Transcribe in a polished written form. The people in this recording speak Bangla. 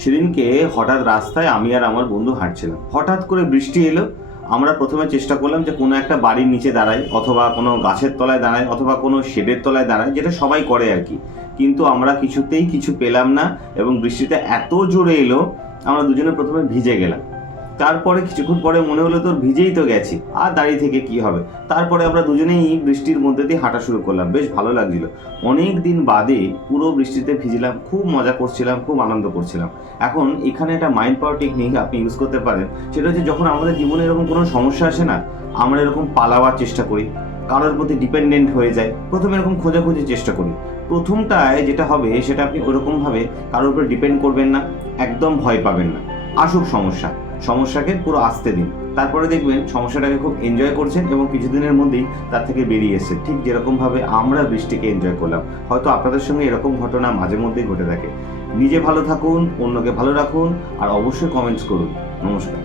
সেদিনকে হঠাৎ রাস্তায় আমি আর আমার বন্ধু হাঁটছিলাম, হঠাৎ করে বৃষ্টি এলো। আমরা প্রথমে চেষ্টা করলাম যে কোনো একটা বাড়ির নিচে দাঁড়াই, অথবা কোনো গাছের তলায় দাঁড়াই, অথবা কোনো শেডের তলায় দাঁড়াই, যেটা সবাই করে আর কি। কিন্তু আমরা কিছুতেই কিছু পেলাম না, এবং বৃষ্টিটা এত জোরে এলো, আমরা দুজনে প্রথমে ভিজে গেলাম। তারপরে কিছুক্ষণ পরে মনে হলো তোর ভিজেই তো গেছি, আর দাঁড়িয়ে থেকে কি হবে। তারপরে আমরা দুজনেই বৃষ্টির মধ্যে দিয়ে হাঁটা শুরু করলাম, বেশ ভালো লাগছিল। অনেক দিন বাদে পুরো বৃষ্টিতে ভিজলাম, খুব মজা করছিলাম, খুব আনন্দ করছিলাম। এখন এখানে একটা মাইন্ড পাওয়ার টেকনিক আপনি ইউজ করতে পারেন। সেটা হচ্ছে, যখন আমাদের জীবনে এরকম কোনো সমস্যা আসে না, আমরা এরকম পালাবার চেষ্টা করি, কারোর প্রতি ডিপেন্ডেন্ট হয়ে যায়, প্রথমে এরকম খোঁজাখুঁজির চেষ্টা করি। প্রথমটায় যেটা হবে সেটা, আপনি ওরকমভাবে কারোর উপর ডিপেন্ড করবেন না, একদম ভয় পাবেন না। আসুক সমস্যাকে পুরো আসতে দিন, তারপরে দেখবেন সমস্যাটাকে খুব এনজয় করছেন, এবং কিছুদিনের মধ্যেই তার থেকে বেরিয়ে এসেছে, ঠিক যেরকমভাবে আমরা বৃষ্টিকে এনজয় করলাম। হয়তো আপনাদের সঙ্গে এরকম ঘটনা মাঝে মধ্যেই ঘটে থাকে। নিজে ভালো থাকুন, অন্যকে ভালো রাখুন, আর অবশ্যই কমেন্টস করুন। নমস্কার।